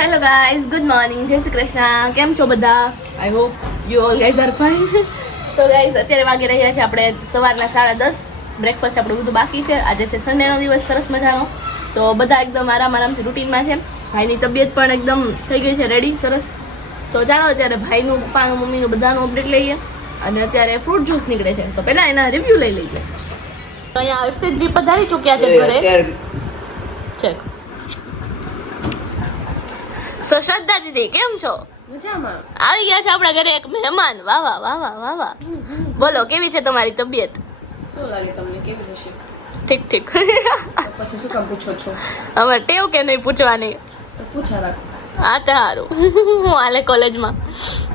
Hello guys, good morning, જય શ્રી કૃષ્ણ. કેમ છો બધા? I hope you all guys are fine. તો ગાઈઝ અત્યારે વાગી રહ્યા છે આપણે સવારના 10:30. બ્રેકફાસ્ટ આપણું બધું બાકી છે. આજે છે સન્ડેનો દિવસ, સરસ મજાનો. તો બધા એકદમ આરામથી રૂટીનમાં છે. ભાઈની તબિયત પણ એકદમ થઈ ગઈ છે રેડી, સરસ. તો ચાલો અત્યારે ભાઈનું, પપ્પાનું, મમ્મીનું બધાનું અપડેટ લઈએ. અને અત્યારે ફ્રૂટ જ્યુસ નીકળે છે, તો પહેલાં એના રિવ્યૂ લઈ લઈએ. તો અહીંયા હર્ષિતજી પધારી ચૂક્યા છે ઘરે. ચેક. સો શ્રદ્ધા દીદી કેમ છો? મજામાં. આવી ગયા છે આપણા ઘરે એક મહેમાન. વાહ વાહ વાહ વાહ વાહ વાહ. બોલો, કેવી છે તમારી તબિયત? શું લાગે તમને, કેવી હશે? ઠીક ઠીક. તો પછી શું કામ પૂછો છો? હવે ટેવ કે નહીં પૂછવાની? તો પૂછા રાખો. હા તો સારું. હું હાલે કોલેજમાં?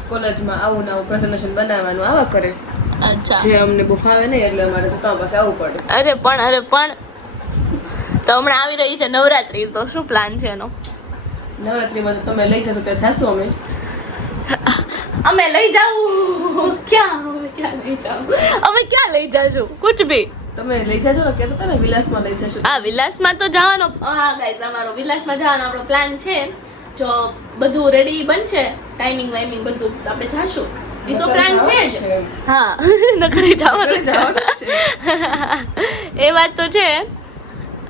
કોલેજમાં આવું ને આવું પ્રેઝન્ટેશન બનાવવાનું આવા કરે. અચ્છા. જે અમને બહુ ફાવે નહીં એટલે અમારે તમારા પાસે આવવું પડે. અરે પણ તો હમણાં આવી રહી છે નવરાત્રી, તો શું પ્લાન છે એનો? નવરાત્રીમાં તો તમે લઈ જશો ત્યાં જાશું અમે. અમે લઈ જાવું ક્યાં? અમે ક્યાં લઈ જાશું? કુછ ભી. તમે લઈ જાજો ને, કહેતા હતા ને વિલાસમાં લઈ જશો. હા, વિલાસમાં તો જવાનો. હા ગાઈઝ, અમારો વિલાસમાં જવાનો આપણો પ્લાન છે. જો બધું રેડી બનશે, ટાઈમિંગ વાઈમિંગ બધું, તો આપણે જાશું. એ તો પ્લાન છે જ. હા, નકરી જવાનું છે. એ વાત તો છે.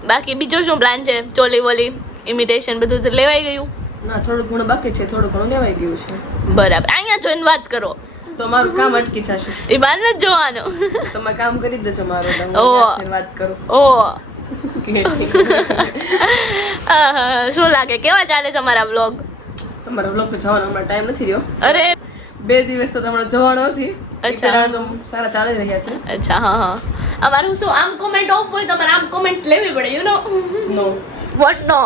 બાકી બીજો શું પ્લાન છે? ચોલી વોલી ઇમિટેશન બધું તો લેવાઈ ગયું? ના, થોડું ઘણું બાકી છે, થોડું ઘણું લેવાઈ ગયું છે. બરાબર. અહીંયા જોઈને વાત કરો. તો મારું કામ અટકી જશે. એ બાર નથી જોવાનું. તમે કામ કરી દેજો મારું, તો હું ઓ. યાદ વાત કરું. ઓ કે શું લાગે, કેવા ચાલે છે અમારા વ્લોગ? તમારો બ્લોગ તો જવાનો હમણાં ટાઈમ નથી રહ્યો. અરે 2 દિવસ તો તમારો જવાનો નથી. અચ્છા. તો સારા ચાલી રહ્યા છે. અચ્છા, હા. અમારું શું, આમ કોમેન્ટ ઓફ હોય તો અમારે આમ કોમેન્ટ લેવી પડે, you know. No what no?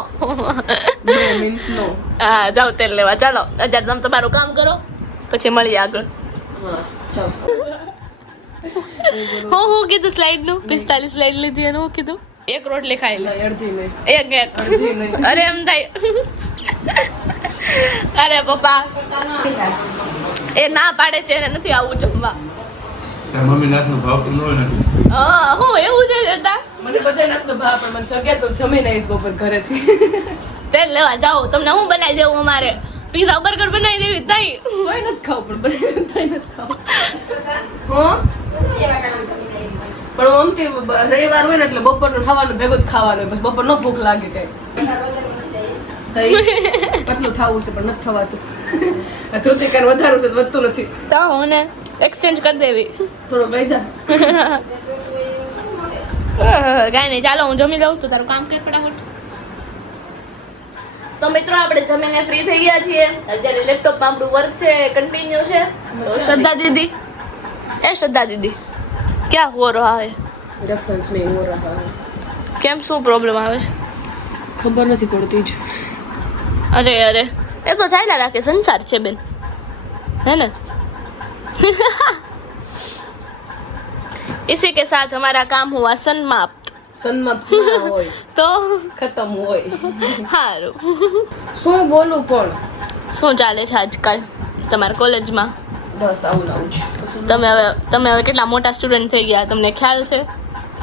No means no. હા, જાઓ તેલ લેવા. ચાલો અત્યારે તમે તમારું કામ કરો, પછી મળીએ આગળ. હા, ચાલો. હું કીધું સ્લાઇડ નું 45 સ્લાઇડ લીધી અને હું કીધું એક રોટલી ખાઈ લે. અડધી નહીં. એક અડધી નહીં. અરે એમ થાય. અરે પપ્પા એ ના પાડે છે, એને નથી આવું જમવા. મમ્મી નાથનું ભાવતું ન હોય ને. હા, હું એવું છે જતા. મને બધાય નથી ભાવ, પણ મને જગ્યા તો જમીને આવીશ બપોર ઘરેથી. તેલ લેવા જાઓ, તમને હું બનાવી દેવું? અમારે પીઝા બર્ગર બનાવી દેવી તઈ. તોય નથી ખાવું, પણ બને તોય નથી ખાવું. હા, પણ આમથી રવિવાર હોય ને એટલે બપોરનું ખાવાનું ભેગું જ ખાવાનું હોય, પછી બપોર નો ભૂખ લાગે કઈ. કેટલું થવું છે પણ નથી થવાતું. ધૃતિકાર વધારું છે તો વધતું નથી. તો હું ને એક્સચેન્જ કરી દેવી. થોડોક લઈ જા. કાંઈ નહીં, ચાલો હું જમી લઉં, તો તારું કામ કર ફટાફટ. તો મિત્રો આપણે જમીને ફ્રી થઈ ગયા છીએ. અત્યારે લેપટોપમાં આપણું વર્ક છે, કન્ટિન્યુ છે. તો શ્રદ્ધા દીદી, શ્રદ્ધા દીદી ક્યાં હો રહા હે? રેફરન્સ નહીં હો રહા હે. કેમ, શું પ્રોબ્લેમ આવે છે? ખબર નથી પડતી જ. અરે એ તો ચાલ્યા રાખે, સંસાર છે બેન, है ना? इसी के साथ हमारा काम हुआ समाप्त. સમાપ્ત ના હોય તો ખતમ હોય. સારું. શું બોલું પણ શું ચાલે છે આજકાલ તમારા કોલેજમાં? બસ આવું આવું જ. તમે હવે કેટલા મોટા સ્ટુડન્ટ થઈ ગયા, તમને ખ્યાલ છે?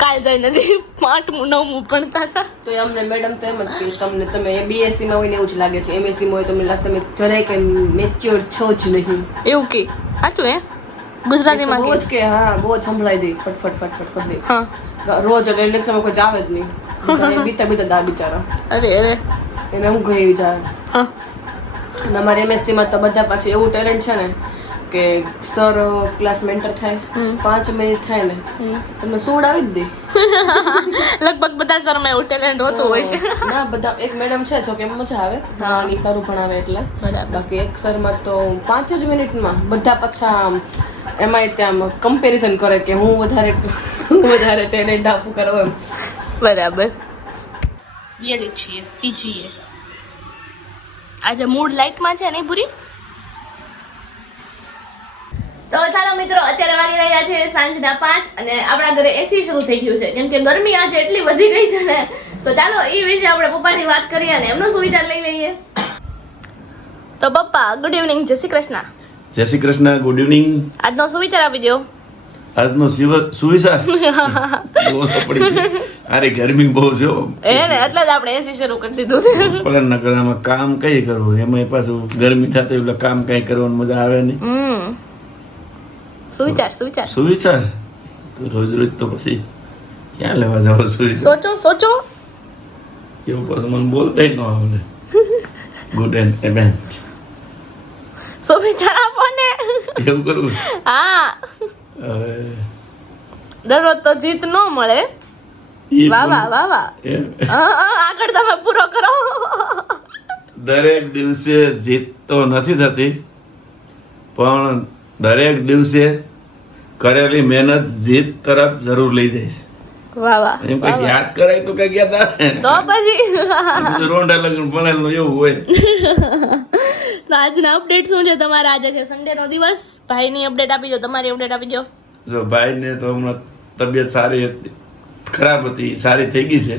કાલ જઈને હજી 8મું 9મું ભણતા હતા. તો અમને મેડમ તો એમ જ કહે, તમે બીએસસી માં હોય ને એવું જ લાગે છે, એમએસસી માં હોય તમે જરાય કઈ મેચ્યોર છો જ નહીં. એવું કે સાચું હે? ગુજરાતીમાં બહુ જ કે હા, બહુ જ સંભળાઈ દે, ફટ કરી દે. હા. રોજ એટલે ઇલેક્શનમાં કોઈ જાવે જ નહીં. બીતા દા બિચારા, અરે એને હું ગઈ જાય. હા. અને અમારે એમએસસી માં તો બધા પાછું એવું ટેલેન્ટ છે ને કે સર ક્લાસ મેન્ટર થાય, 5 મિનિટ થાય ને તમને શું ઉડાવી જ દે. લગભગ બધા શર્મા એવું ટેલેન્ટ હોતું હોય છે. ના, બધા એક મેડમ છે જો કે મજા આવે, નાની સારું ભણાવે એટલે. બરાબર. બાકી એક સરમાં તો 5 જ મિનિટમાં બધા પાછા એમાંય ત્યાં કમ્પેરિઝન કરે કે હું વધારે ટેલેન્ટ આપું કરો એમ. બરાબર. વેરી છીએ પીજીએ. આજે મૂડ લાઇટમાં છે નહીં પૂરી? તો ચાલો મિત્રો, અત્યારે વાગી રહ્યા છે સાંજના 5 અને આપણા ઘરે એસી શરૂ થઈ ગયું છે, કેમ કે ગરમી આજે એટલી વધી ગઈ છે ને. તો ચાલો એ વિશે આપણે પપ્પાની વાત કરીએ અને એમનો શું વિચાર લઈ લઈએ. તો પપ્પા, ગુડ ઇવનિંગ, જય શ્રી કૃષ્ણ. જય શ્રી કૃષ્ણ, ગુડ ઇવનિંગ. આજનો શું વિચાર આપી દો? આજનો સુવિચાર બહુ તો પડી ગયો. અરે ગરમી બહુ છે હો. ને એટલે જ આપણે એસી શરૂ કરી દીધું છે. પલન ન કરે આમાં કામ કઈ કરવું એમાં પાછું ગરમી થતી એટલે કામ કઈ કરવાની મજા આવે નહીં. સુવિચાર સુવિચાર તો રોજ રોજ તો પછી ક્યાં લેવા જાવ સુવિચાર સોચો એવું પછી મને બોલતા ન આવડે. ગુડ એન્ડ ઇવેન્ટ સુવિચાર આપો ને. એવું કરવું હા હવે દરરોજ તો જીત ન મળે. ઈ વાહ પણ વાહ વાહ વાહ એમ. આગળ તમે પૂરો કરો. દરેક દિવસે જીત તો નથી થતી પણ દરેક દિવસે કરેલી મહેનત જીત તરફ જરૂર લઈ જાય છે. વાહ વાહ એમ કઈ યાદ કરાય તો કઈ યાદ આવે તો પછી બધું રોંડા લગ્ન ભણેલું એવું હોય. તો આજના અપડેટ શું છે તમારા? આજે છે સન્ડે નો દિવસ. ભાઈની અપડેટ આપી દો, તમારી અપડેટ આપી દો. જો ભાઈને તો હમણાં તબિયત સારી હતી, ખરાબ હતી, સારી થઈ ગઈ છે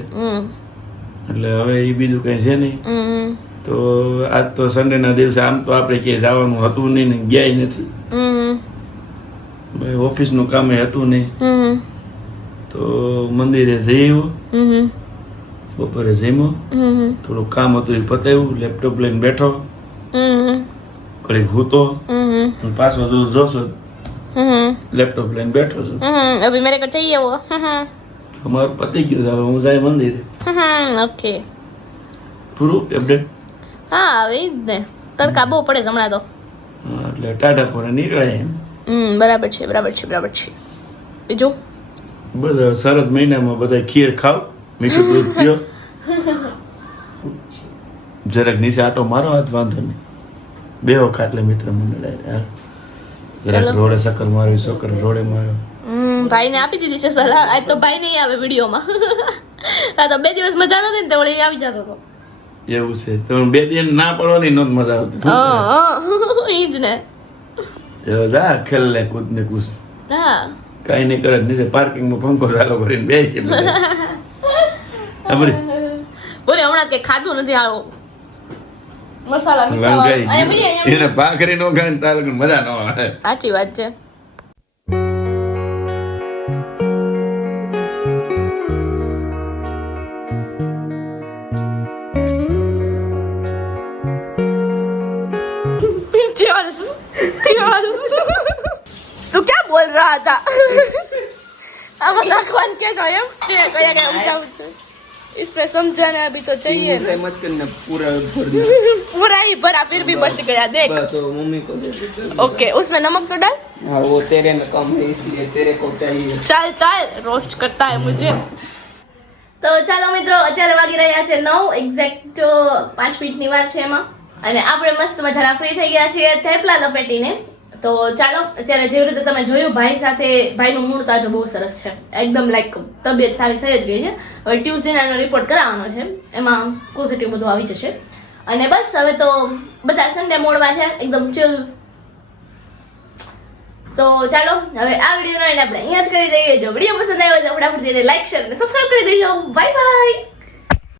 એટલે હવે એ બીજું કઈ છે નહીં. તો આજ તો સન્ડે ના દિવસે આમ તો આપણે ક્યાંય જવાનું હતું નહીં ને ગયા નથી. ઓફિસનું કામ હતું નહીં તો મંદિરે જઈ આવ્યો, બપોરે જમ્યો, થોડું કામ હતું એ પતાવ્યું, લેપટોપ લઈને બેઠો, ઘડીક હૂતો અને પાછો જોશો લેપટોપ લઈને બેઠો છું. અભી મેરે કો ચાહીએ વો. અમારું પતી ગયું છે, હવે હું જાય મંદિરે. ઓકે પૂરું અપડેટ. હા હવે ઈ જ ને, તડકા બહુ પડે છે હમણાં તો. એટલે ટાટા પર નીકળાય એમ. બરાબર છે બરાબર છે બરાબર છે. બીજું બધા શરદ મહિનામાં બધા ખીર ખાવ, મીઠું દૂધ પીઓ, જરાક નીચે આટો મારો, હાથ વાંધો નહીં. બેહો ખાટલે મિત્ર મંડળાય જરાક રોડે શક્કર મારવી, શક્કર રોડે માર્યો. ભાઈને આપી દીધી છે સલાહ. આજ તો ભાઈ નહીં આવે વિડીયોમાં. આ તો 2 દિવસ મજા નતી ને તો વળી આવી જતો હતો. એવું છે તો 2 દિન ના પડવાની નોંધ મજા આવતી. ઈ જ ને. તો જા ખેલ લે, કૂદ ને કૂદ. હા કઈ નહીં કરે, નીચે પાર્કિંગમાં પંખો ચાલુ કરીને બેસી છે બધા. બોલે હમણાં તે ખાધું નથી આવું મસાલા લંગાઈ એને ભાખરી નો ખાય ને તારે મજા ન આવે. સાચી વાત છે. તું क्या बोल रहा था? अब भगवान के जो है कया कया ऊंचा ऊंचा इसमें समझाना अभी तो चाहिए ना. मत करना, पूरा भर पूरा ही भरा फिर भी बच गया देख. बस वो मम्मी को दे दे. ओके उसमें नमक तो डाल. हाँ वो तेरे में कम है इसलिए तेरे को चाहिए. ચાલ ચાલ રોસ્ટ કરતા હે મુझे. તો ચાલો મિત્રો, અત્યારે વાગી રહ્યા છે 9 એક્ઝેક્ટ 5 મિનિટની વાર છે એમાં, અને આપણે મસ્ત મજાના ફ્રી થઈ ગયા છીએ થેપલા લપેટીને. તો ચાલો, અત્યારે જેવી રીતે તમે જોયું ભાઈ સાથે, ભાઈનું મૂળ તો આજે બહુ સરસ છે, એકદમ લાઈક તબિયત સારી થઈ જ ગઈ છે. હવે ટ્યુઝડેનો રિપોર્ટ કરાવવાનો છે, એમાં પોઝિટિવ બધું આવી જશે. અને બસ હવે તો બધા સન્ડે મોડમાં છે, એકદમ ચિલ. તો ચાલો હવે આ વિડીયોનો એન્ડ આપણે અહીંયા જ કરી દઈએ. જો વિડીયો પસંદ આવ્યો તો ફટાફટ લાઈક, શેર અને સબસ્ક્રાઇબ કરી દેજો. Bye bye.